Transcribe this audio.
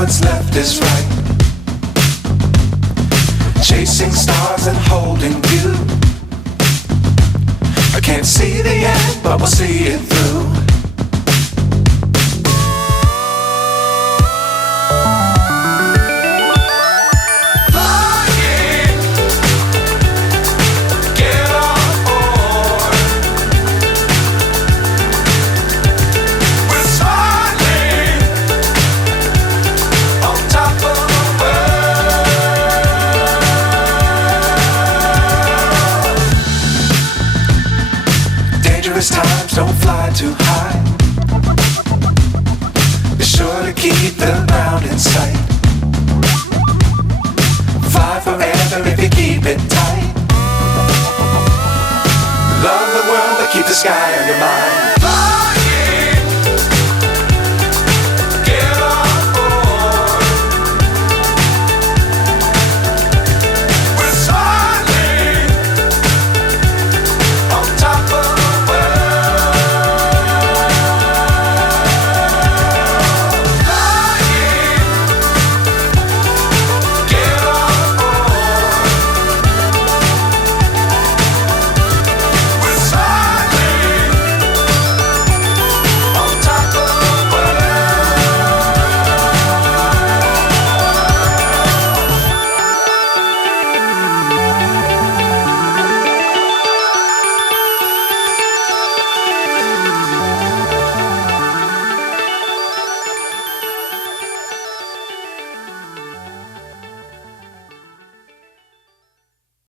what's left is right. Chasing stars and holding you. I can't see the end, but we'll see it through. Times don't fly too high. Be sure to keep the ground in sight. Fly forever if you keep it tight. Love the world but keep the sky on your mind. Fly!